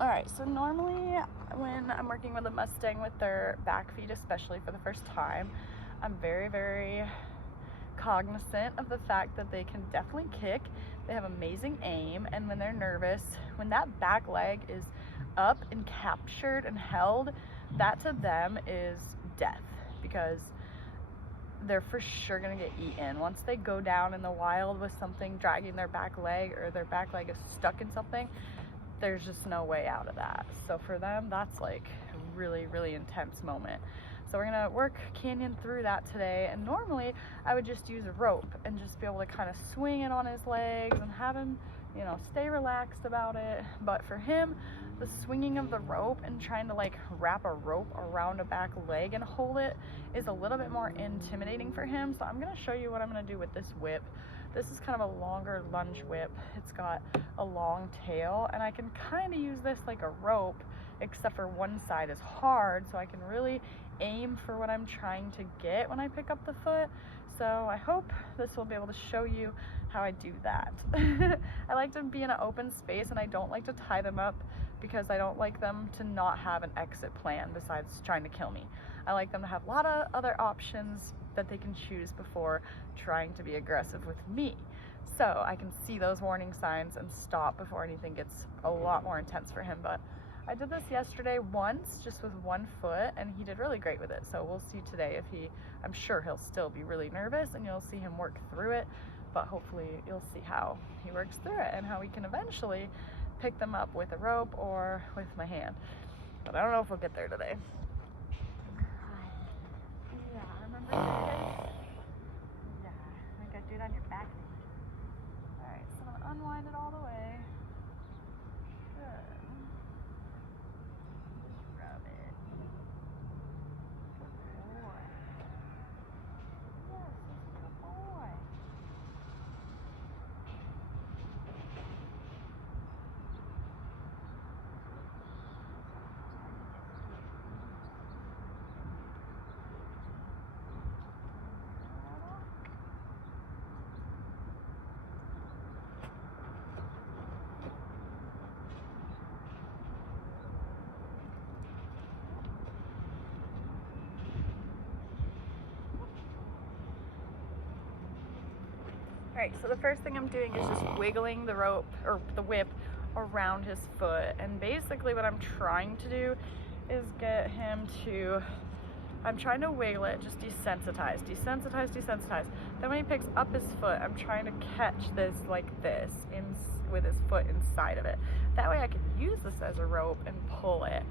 Alright, so normally when I'm working with a Mustang with their back feet, especially for the first time, I'm very cognizant of the fact that they can definitely kick. They have amazing aim, and when they're nervous, when that back leg is up and captured and held, that to them is death, because they're for sure gonna get eaten. Once they go down in the wild with something dragging their back leg, or their back leg is stuck in something, there's just no way out of that. So for them, that's like a really intense moment. So we're gonna work Canyon through that today. And normally I would just use a rope and just be able to kind of swing it on his legs and have him, you know, stay relaxed about it. But for him, the swinging of the rope and trying to like wrap a rope around a back leg and hold it is a little bit more intimidating for him. So I'm gonna show you what I'm gonna do with this whip. This is kind of a longer lunge whip. It's got a long tail, and I can kind of use this like a rope, except for one side is hard, so I can really aim for what I'm trying to get when I pick up the foot. So I hope this will be able to show you how I do that. I like to be in an open space, and I don't like to tie them up because I don't like them to not have an exit plan besides trying to kill me. I like them to have a lot of other options that they can choose before trying to be aggressive with me. So I can see those warning signs and stop before anything gets a lot more intense for him. But I did this yesterday once, just with one foot, and he did really great with it. So we'll see today if I'm sure he'll still be really nervous, and you'll see him work through it, but hopefully you'll see how he works through it and how we can eventually pick them up with a rope or with my hand. But I don't know if we'll get there today. Yeah, remember yesterday? Yeah, I think I do it on your back. Alright, so I'm gonna unwind it all the way. Good. Just rub it. Good boy. Yes, this is a good boy. Alright, so the first thing I'm doing is just wiggling the rope, or the whip, around his foot. And basically what I'm trying to do is get him to, I'm trying to wiggle it, just desensitize. Then when he picks up his foot, I'm trying to catch this like this, with his foot inside of it. That way I can use this as a rope and pull it.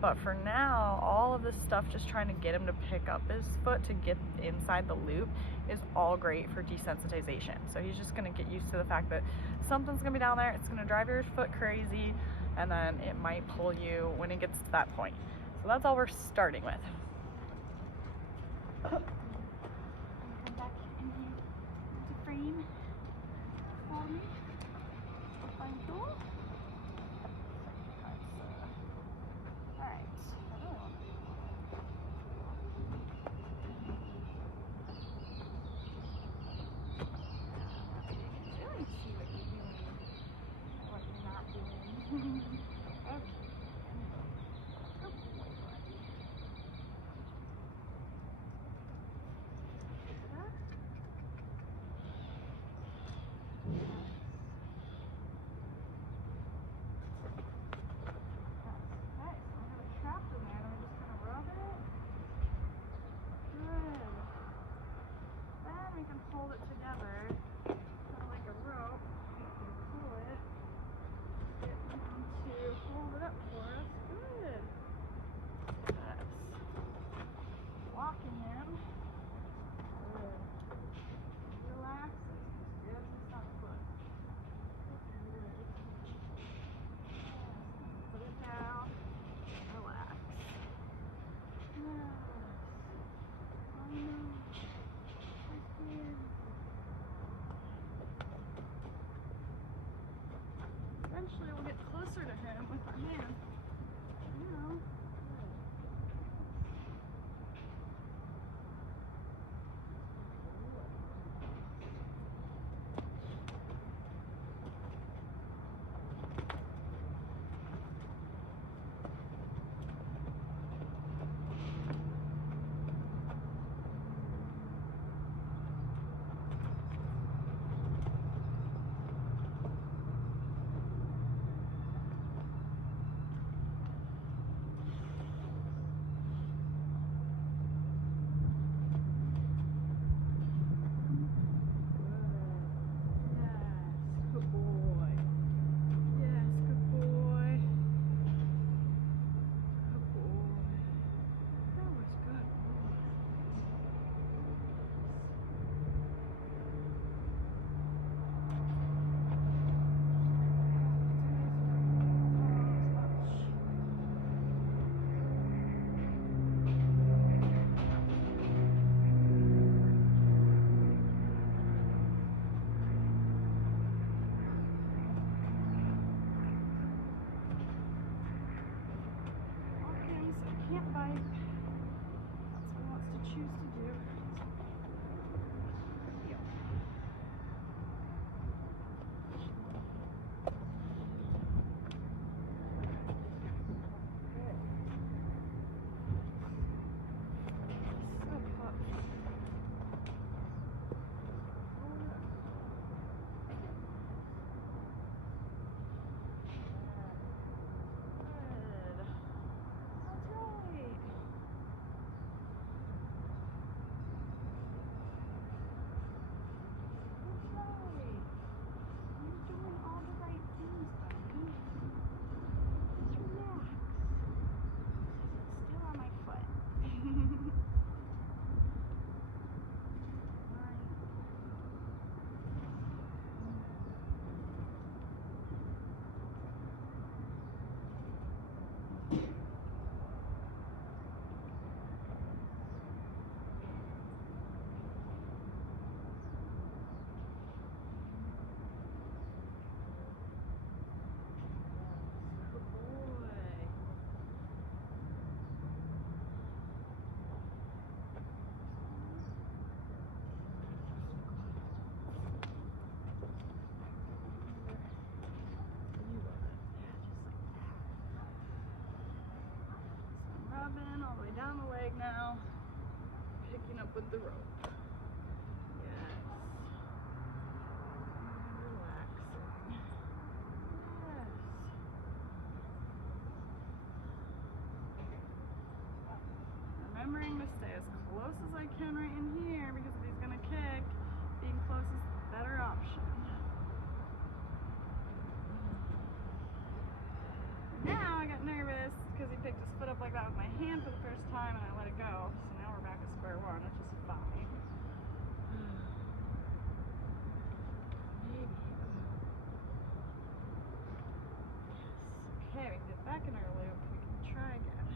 But for now, all of this stuff, just trying to get him to pick up his foot to get inside the loop, is all great for desensitization. So he's just gonna get used to the fact that something's gonna be down there, it's gonna drive your foot crazy, and then it might pull you when it gets to that point. So that's all we're starting with. Come back in here to frame for me. Thank you. We can hold it together, kind of like a rope. We can pull it, get him to hold it up for us. Good. Yes. Walking him. Good. Relax. Good. It's not a foot. Good. Put it down. Relax. Yes. Oh no. Eventually we'll get closer to him with our hand. You can't bite. That's what he wants to choose to do. Yep. All the way down the leg now, picking up with the rope. Yes. And relaxing. Yes. Remembering to stay as close as I can right in here, because if he's gonna kick, being close is the better option. Now I got nervous because he picked his foot up like that with my hand for the first time and I let it go. So now we're back at square one, which is fine. Maybe. Yes. Okay, we can get back in our loop. We can try again.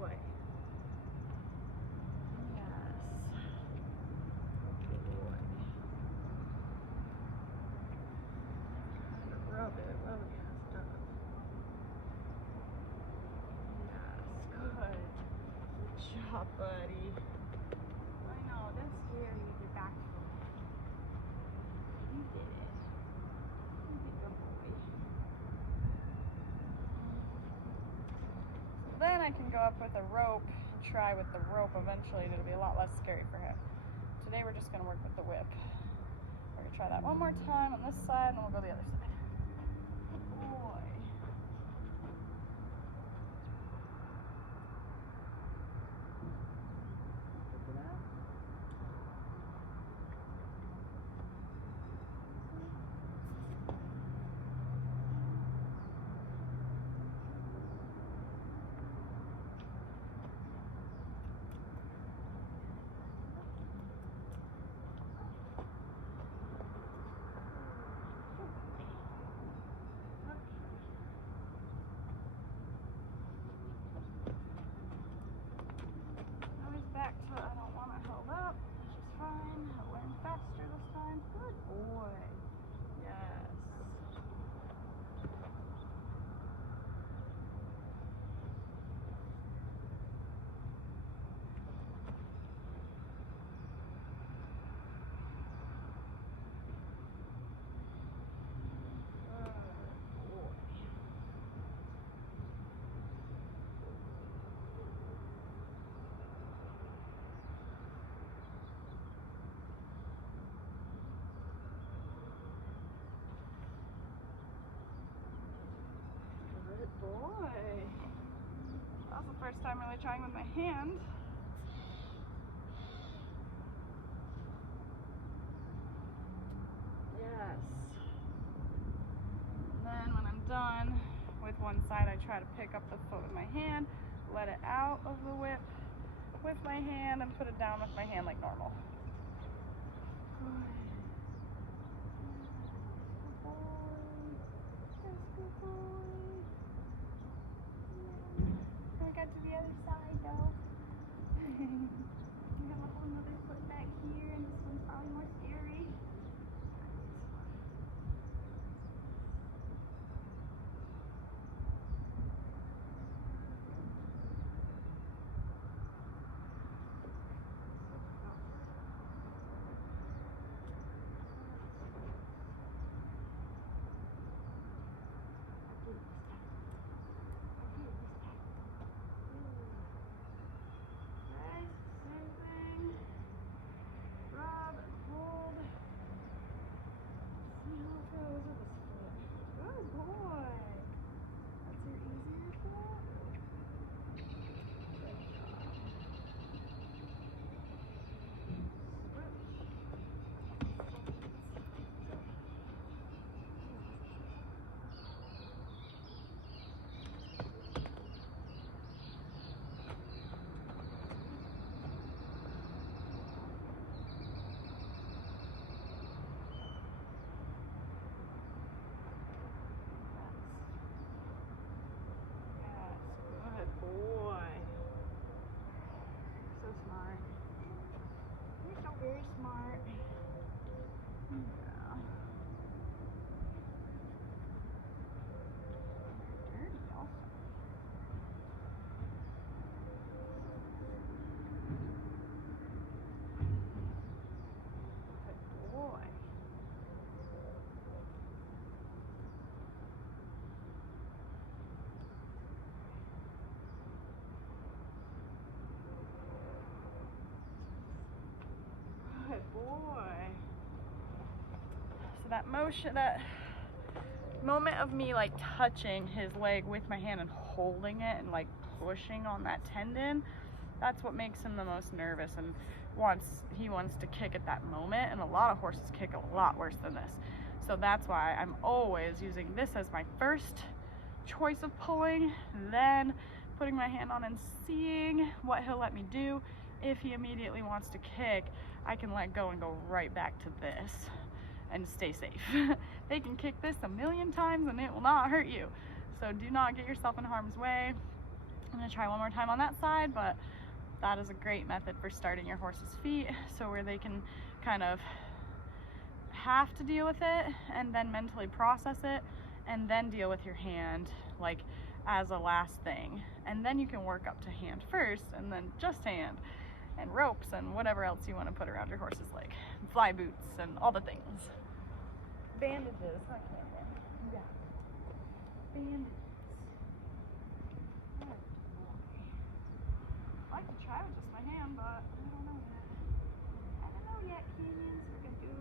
Boy. Yes. Boy. Rub it. Oh, yes. Stop. Yes. Good. Good job, buddy. I know. That's scary. You get back to him. You did it. You did good boy. Then I can go up with a rope and try with the rope eventually, and it'll be a lot less scary for him. Today we're just going to work with the whip. We're going to try that one more time on this side, and then we'll go the other side. Good boy. Pick it up. Back to I don't want it held up, which is fine. I went faster this time. Good boy. Yes. Good boy. That was the first time really trying with my hand. Yes. And then when I'm done with one side, I try to pick up the foot with my hand, let it out of the whip with my hand, and put it down with my hand like normal. I got to the other side though. I have a whole other foot back here, and this one's probably more scary. Good boy. So that motion, that moment of me like touching his leg with my hand and holding it and like pushing on that tendon, that's what makes him the most nervous and he wants to kick at that moment. And a lot of horses kick a lot worse than this. So that's why I'm always using this as my first choice of pulling, then putting my hand on and seeing what he'll let me do. If he immediately wants to kick, I can let go and go right back to this and stay safe. They can kick this a million times and it will not hurt you. So do not get yourself in harm's way. I'm gonna try one more time on that side, but that is a great method for starting your horse's feet, so where they can kind of have to deal with it and then mentally process it and then deal with your hand like as a last thing. And then you can work up to hand first and then just hand and ropes and whatever else you want to put around your horse's leg. Fly boots and all the things. Bandages, huh, Camden? Yeah. Bandages. I like to try with just my hand, but I don't know yet. I don't know yet, Canyon. So we're gonna do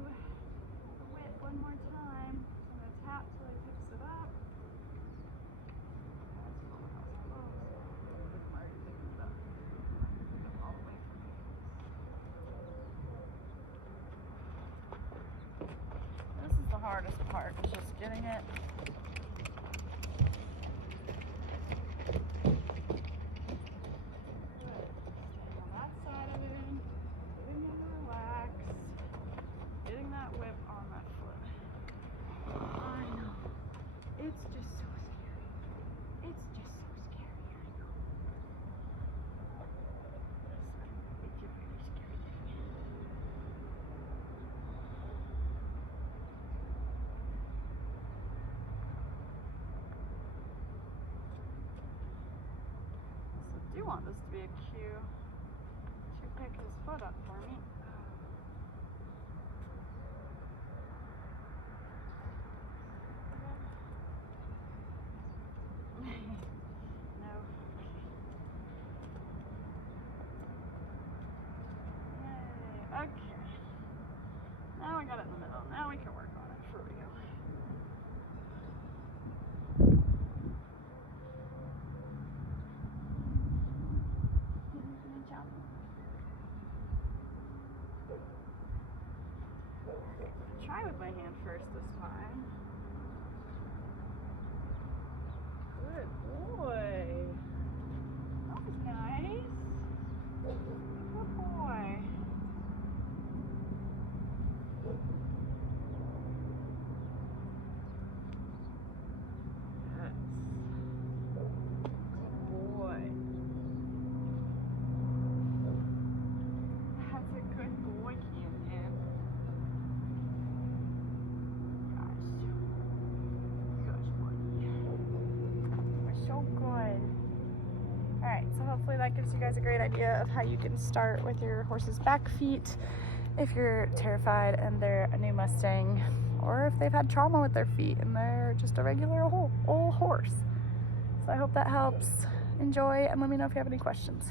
the whip one more time. So I'm gonna tap till he picks it up. This is the hardest part, is just getting it. I do want this to be a cue to pick his foot up for me. No. Yay. Okay. Now I got it in the middle. Now we can work on it for real. Try with my hand first this time. Good boy. That was nice. Good boy. Yes. Good boy. That's a good boy, Camden. So hopefully that gives you guys a great idea of how you can start with your horse's back feet if you're terrified and they're a new Mustang, or if they've had trauma with their feet and they're just a regular old horse. So I hope that helps. Enjoy, and let me know if you have any questions.